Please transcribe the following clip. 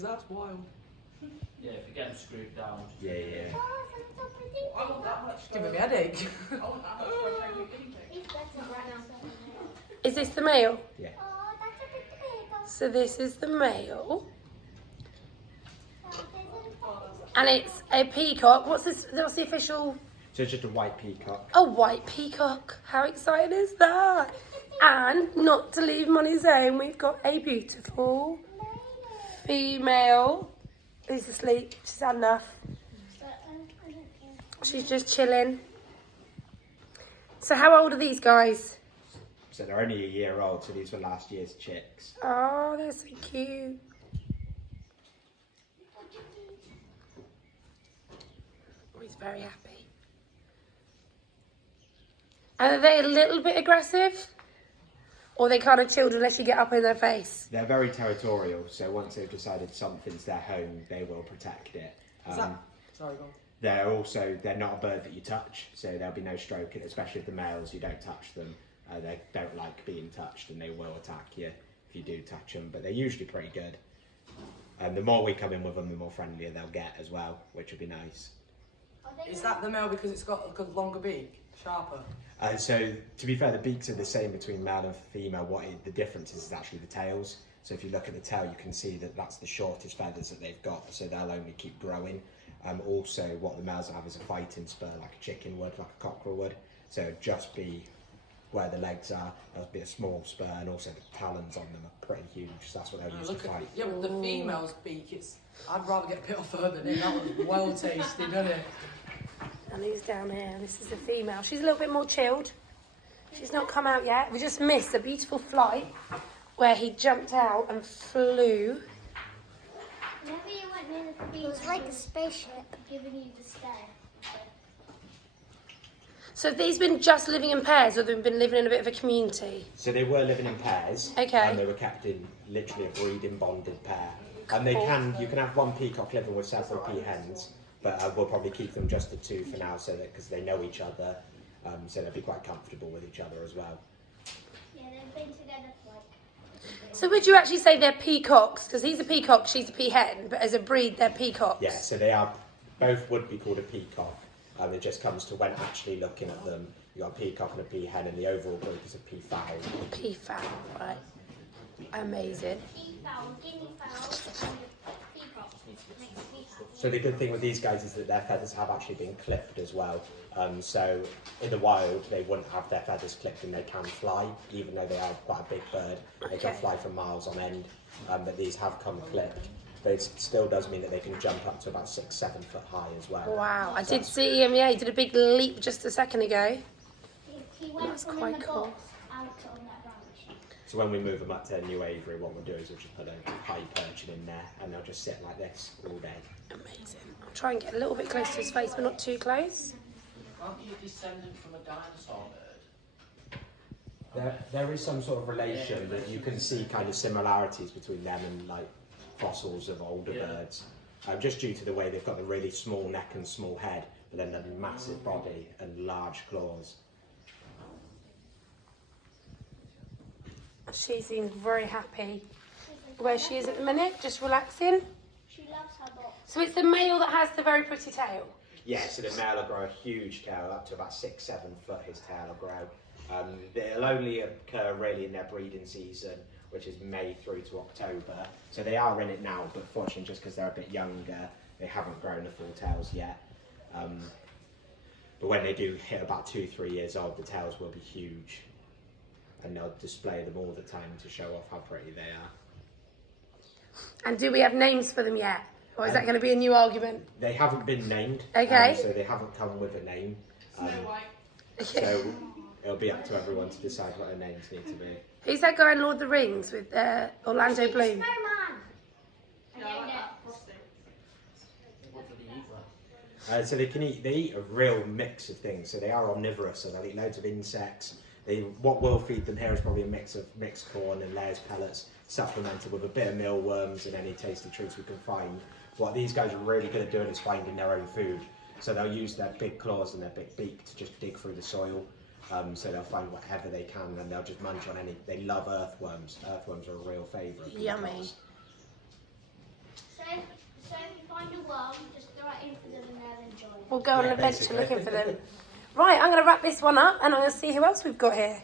because that's wild. Yeah, if you get them screwed down. Yeah, yeah. I want that much. Give me a headache. I want that much for a pregnant guinea pig. Is this the male? Yeah. So this is the male. And it's a peacock. What's this? What's the official? So it's just a white peacock. A white peacock. How exciting is that? And not to leave him on his own, we've got a beautiful female who's asleep. She's had enough. She's just chilling. So how old are these guys? So they're only a year old, so these were last year's chicks. Oh, they're so cute. Oh, he's very happy. And are they a little bit aggressive? Or they kind of chilled unless you get up in their face? They're very territorial, so once they've decided something's their home, they will protect it. Sorry, go on. They're not a bird that you touch, so there'll be no stroking, especially if the males, you don't touch them. They don't like being touched and they will attack you if you do touch them, but they're usually pretty good. And the more we come in with them, the more friendlier they'll get as well, which would be nice. Is that the male because it's got a longer beak? Sharper? So, to be fair, the beaks are the same between male and female. The difference is actually the tails. So if you look at the tail, you can see that that's the shortest feathers that they've got, so they'll only keep growing. Also, what the males have is a fighting spur, like a chicken would, like a cockerel would. So it'd just be where the legs are, there'll be a small spur, and also the talons on them are pretty huge, so that's what they'll use to fight. Yeah, but the female's beak, I'd rather get a bit off her than him. That was well tasty, doesn't it? And he's down here. This is the female. She's a little bit more chilled. She's not come out yet. We just missed a beautiful flight where he jumped out and flew. It was like a spaceship giving you the stare. So have these been just living in pairs, or they've been living in a bit of a community? So they were living in pairs, Okay. and they were kept in literally a breeding bonded pair. And you can have one peacock living with several peahens, but we'll probably keep them just the two for now, so that because they know each other, so they'll be quite comfortable with each other as well. Yeah, they've been together for like... So would you actually say they're peacocks? Because he's a peacock, she's a peahen, but as a breed, they're peacocks. Yeah, so they are, both would be called a peacock. It just comes to when actually looking at them, you've got a peacock and a peahen, and the overall group is a peafowl. Peafowl, right. Amazing. Peafowl, guinea fowl, and peacock. So the good thing with these guys is that their feathers have actually been clipped as well. So in the wild, they wouldn't have their feathers clipped and they can fly, even though they are quite a big bird. They can fly for miles on end, but these have come clipped. But it still does mean that they can jump up to about 6-7 foot high as well. Wow, I did see him, yeah, he did a big leap just a second ago. He went That's from quite in the cool. box out on that branch. So when we move them up to new aviary, what we'll do is we'll just put a high perching in there, and they'll just sit like this all day. Amazing. I'll try and get a little bit close to his face, but not too close. Aren't you descendant from a dinosaur bird? There is some sort of relation that you can see kind of similarities between them and like fossils of older birds, just due to the way they've got the really small neck and small head, but then the massive body and large claws. She seems very happy where she is at the minute, just relaxing. She loves her box. So it's the male that has the very pretty tail. Yeah, so the male will grow a huge tail, up to about 6-7 foot his tail will grow. It'll only occur really in their breeding season, which is May through to October. So they are in it now, but fortunately just because they're a bit younger, they haven't grown the full tails yet. But when they do hit about 2-3 years old, the tails will be huge. And they'll display them all the time to show off how pretty they are. And do we have names for them yet? Or is that going to be a new argument? They haven't been named, Okay. So they haven't come with a name. Snow White. So it'll be up to everyone to decide what their names need to be. Who's that guy in Lord of the Rings with Orlando Bloom? Snowman. Yeah, I like that. Frosty. What do they eat like? So they eat a real mix of things. So they are omnivorous, so they'll eat loads of insects. What we'll feed them here is probably a mix of mixed corn and layers pellets, supplemented with a bit of mealworms and any tasty treats we can find. What these guys are really good at doing is finding their own food. So they'll use their big claws and their big beak to just dig through the soil. So they'll find whatever they can, and they'll just munch on any. They love earthworms. Earthworms are a real favourite. Yummy. So we'll go on an Yeah, adventure basically. looking for them. Right, I'm going to wrap this one up and I'm going to see who else we've got here.